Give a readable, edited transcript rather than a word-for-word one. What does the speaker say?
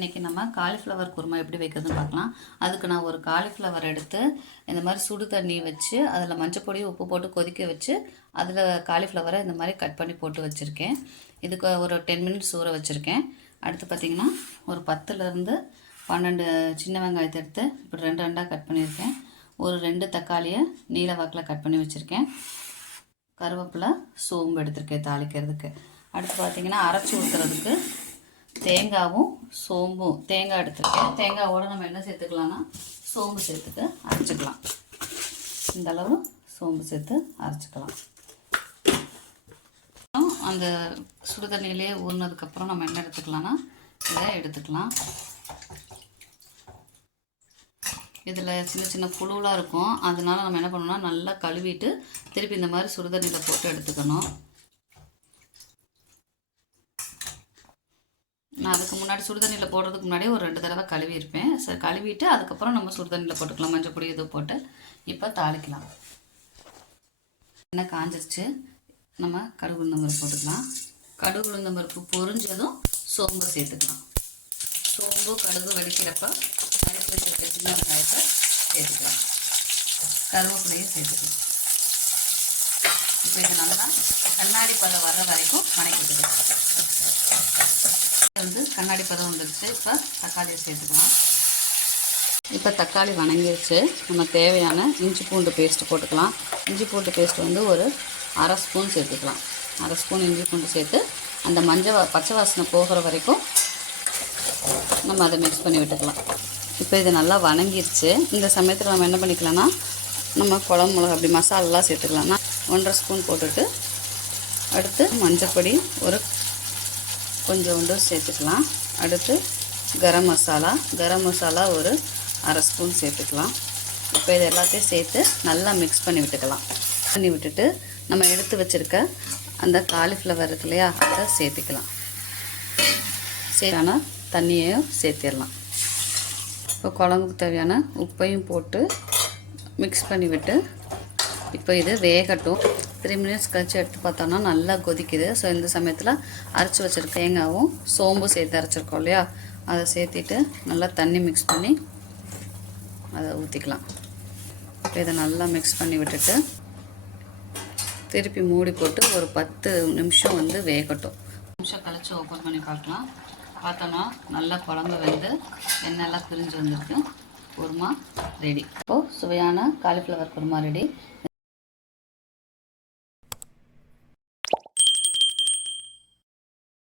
இன்றைக்கி நம்ம காலிஃப்ளவர் குருமா எப்படி வைக்கிறதுன்னு பார்க்கலாம். அதுக்கு நான் ஒரு காலிஃப்ளவர் எடுத்து இந்த மாதிரி சுடு தண்ணி வச்சு அதில் மஞ்சப்பொடி உப்பு போட்டு கொதிக்க வச்சு அதில் காலிஃப்ளவரை இந்த மாதிரி கட் பண்ணி போட்டு வச்சுருக்கேன். இதுக்கு ஒரு 10 மினிட்ஸ் ஊற வச்சுருக்கேன். அடுத்து பார்த்திங்கன்னா ஒரு 10லேருந்து 12 சின்ன வெங்காயத்தை எடுத்து இப்படி 2 ரெண்டாக கட் பண்ணியிருக்கேன். ஒரு 2 தக்காளியை நீல வாக்கில் கட் பண்ணி வச்சுருக்கேன். கருவேப்பிலை சோம்பு எடுத்திருக்கேன் தாளிக்கிறதுக்கு. அடுத்து பார்த்திங்கன்னா அரைச்சி ஊற்றுறதுக்கு தேங்காவும் சோம்பும் தேங்காய் எடுத்துருக்கேன். தேங்காவோடு நம்ம என்ன சேர்த்துக்கலாம்னா சோம்பு சேர்த்துட்டு அரைச்சிக்கலாம். இந்த அளவு சோம்பு சேர்த்து அரைச்சிக்கலாம். அந்த சுடு தண்ணியிலே ஊறினதுக்கப்புறம் நம்ம என்ன எடுத்துக்கலாம்னா இதை எடுத்துக்கலாம். இதில் சின்ன சின்ன புழுவெலாம் இருக்கும். அதனால நம்ம என்ன பண்ணணும்னா நல்லா கழுவிட்டு திருப்பி இந்த மாதிரி சுடு தண்ணியில் போட்டு எடுத்துக்கணும். நான் அதுக்கு முன்னாடி சுடுதண்ணியில் போடுறதுக்கு முன்னாடியே ஒரு 2 தடவை கழுவியிருப்பேன். சரி, கழுவிட்டு அதுக்கப்புறம் நம்ம சுடுதண்ணியில் போட்டுக்கலாம். மஞ்சள் பொடி இது போட்டு இப்போ தாளிக்கலாம். எண்ணெய் காஞ்சிருச்சு. நம்ம கடுகு உளுந்தம்பருப்பு போட்டுக்கலாம். கடுகு உளுந்தம்பருப்பு பொரிஞ்சதும் சோம்பு சேர்த்துக்கலாம். சோம்பு கடுகு வெடிக்கிறப்ப வதக்கி வச்சுருக்க சின்ன வெங்காயத்தை சேர்த்துக்கலாம். கருவேப்பிலையும் சேர்த்துக்கலாம். இப்போ இது நல்லா கண்ணாடி பதம் வர்ற வரைக்கும் வணக்கிக்கலாம். கண்ணாடி பதம் வந்துடுச்சு. இப்போ தக்காளியை சேர்த்துக்கலாம். இப்போ தக்காளி வணங்கிடுச்சு. நம்ம தேவையான இஞ்சி பூண்டு பேஸ்ட்டு போட்டுக்கலாம். இஞ்சி பூண்டு பேஸ்ட்டு வந்து ஒரு 1/2 ஸ்பூன் சேர்த்துக்கலாம். 1/2 ஸ்பூன் இஞ்சி பூண்டு சேர்த்து அந்த பச்சை வாசனை போகிற வரைக்கும் நம்ம அதை மிக்ஸ் பண்ணி விட்டுக்கலாம். இப்போ இது நல்லா வணங்கிடுச்சு. இந்த சமயத்தில் நம்ம என்ன பண்ணிக்கலாம்னா நம்ம குழம்பு மிளகா அப்படி மசாலாலாம் சேர்த்துக்கலாம்னா 1/2 ஸ்பூன் போட்டுட்டு அடுத்து மஞ்சப்பொடி ஒரு கொஞ்சோண்டு சேர்த்துக்கலாம். அடுத்து கரம் மசாலா ஒரு 1/2 ஸ்பூன் சேர்த்துக்கலாம். இப்போ இது எல்லாத்தையும் சேர்த்து நல்லா மிக்ஸ் பண்ணி விட்டுட்டு நம்ம எடுத்து வச்சுருக்க அந்த காலிஃப்ளவர் இருக்கு இல்லையா அதை சேர்த்துக்கலாம். தேவையான தண்ணியையும் சேர்த்திடலாம். இப்போ குழம்புக்கு தேவையான உப்பையும் போட்டு மிக்ஸ் பண்ணி விட்டு இப்போ இது வேகட்டும். 3 மினிட்ஸ் கழிச்சு எடுத்து பார்த்தோன்னா நல்லா கொதிக்குது. ஸோ இந்த சமயத்தில் அரைச்சி வச்சுருக்க தேங்காவும் சோம்பு சேர்த்து அரைச்சிருக்கோம் இல்லையா அதை சேர்த்திட்டு நல்லா தண்ணி மிக்ஸ் பண்ணி அதை ஊற்றிக்கலாம். இப்போ இதை நல்லா மிக்ஸ் பண்ணி விட்டுட்டு திருப்பி மூடி போட்டு ஒரு 10 நிமிஷம் வந்து வேகட்டும். 10 நிமிஷம் கழிச்சு ஓப்பன் பண்ணி பார்க்கலாம். பார்த்தோன்னா நல்லா குழம்பு வந்து எண்ணெயெல்லாம் பிரிஞ்சு வந்திருக்கு. குருமா ரெடி. இப்போது சுவையான காலிஃப்ளவர் குருமா ரெடி.